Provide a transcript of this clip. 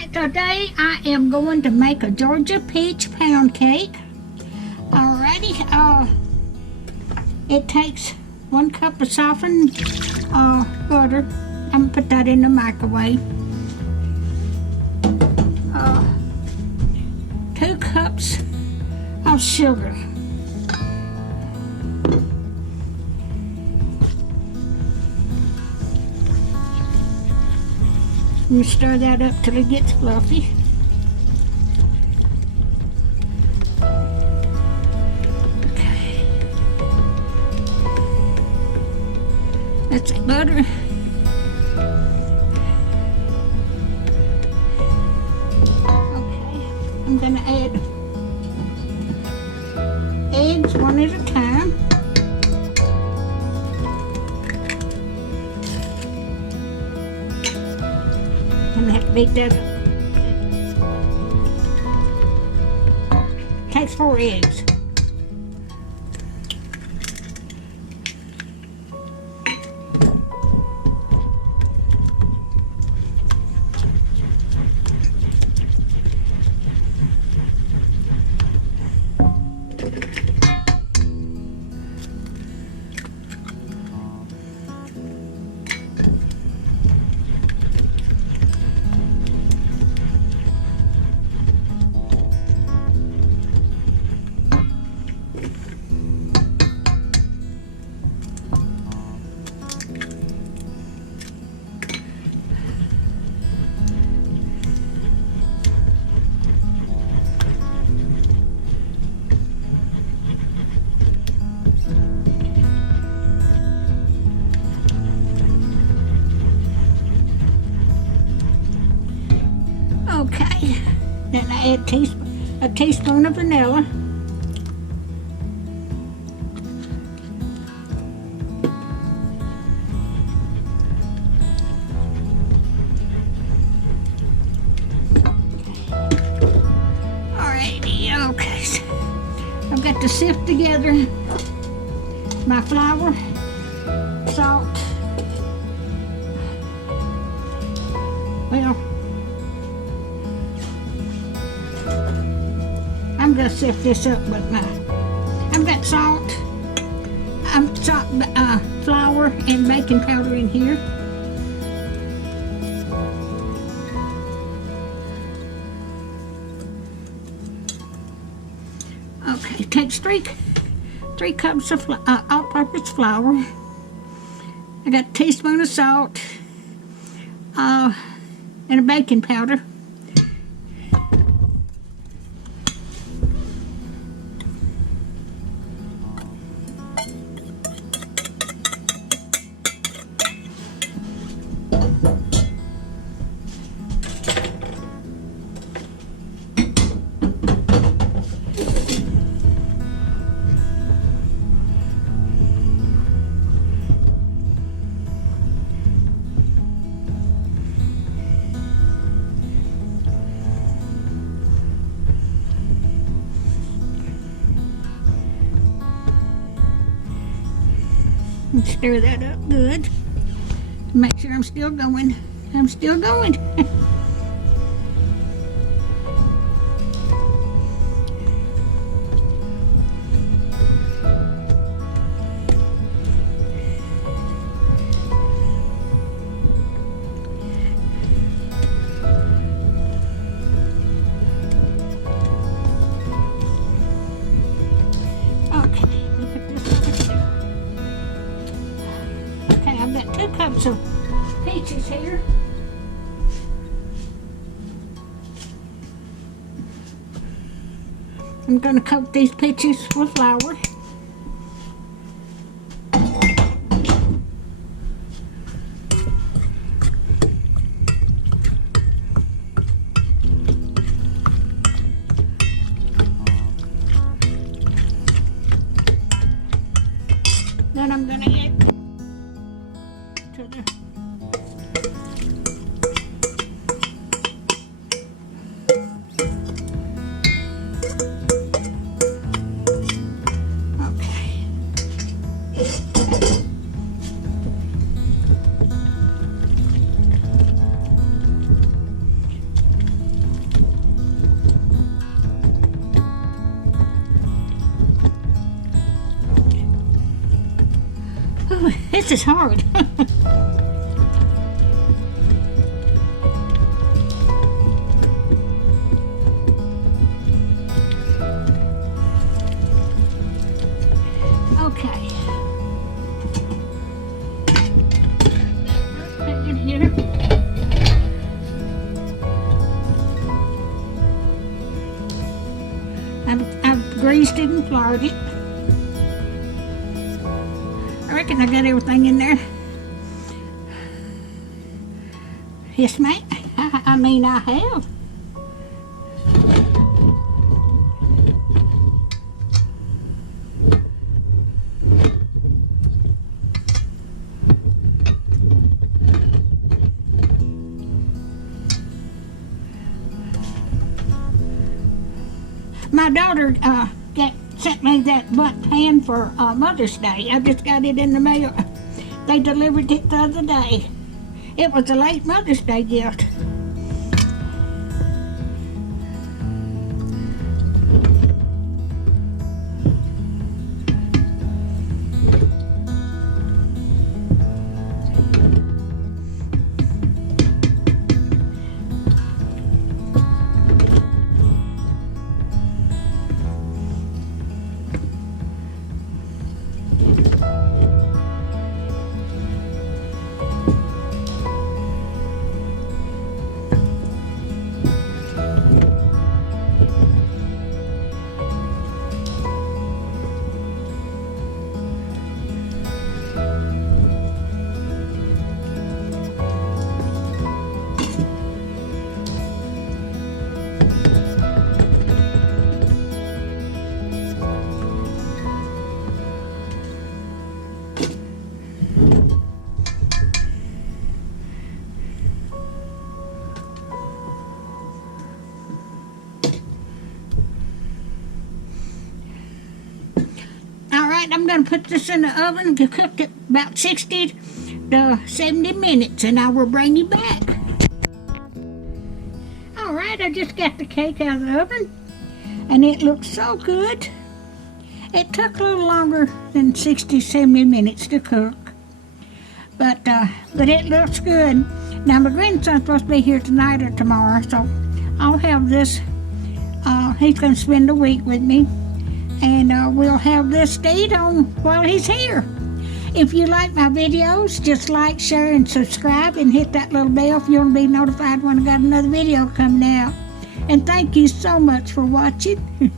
Alright, today I am going to make a Georgia peach pound cake. Alrighty, it takes 1 cup of softened butter. I'm gonna put that in the microwave. 2 cups of sugar. You stir that up till it gets fluffy. Okay. That's it, butter. Okay, I'm gonna add eggs 1 at a time. I'm gonna have to beat that up. Takes 4 eggs. Okay, then I add a teaspoon of vanilla. Alrighty, okay. So I've got to sift together my flour, salt. Well, I'm gonna sift this up with I've got salt, flour and baking powder in here. Okay, it takes three cups of all-purpose flour. I got a teaspoon of salt, and a baking powder. And stir that up good. Make sure I'm still going. I'm still going. I've got 2 cups of peaches here. I'm going to coat these peaches with flour. Then I'm going to add to the Oh, this is hard. Okay. In here. I've greased it and floured it. I reckon I got everything in there. Yes, ma'am. I mean, I have. My daughter sent me that Bunt pan for Mother's Day. I just got it in the mail. They delivered it the other day. It was a late Mother's Day gift. I'm going to put this in the oven to cook it about 60 to 70 minutes, and I will bring you back. All right, I just got the cake out of the oven, and it looks so good. It took a little longer than 60, 70 minutes to cook, but it looks good. Now, my grandson's supposed to be here tonight or tomorrow, so I'll have this. He's going to spend a week with me. And we'll have this to eat on while he's here. If you like my videos, just like, share, and subscribe, and hit that little bell if you want to be notified when I got another video coming out. And thank you so much for watching.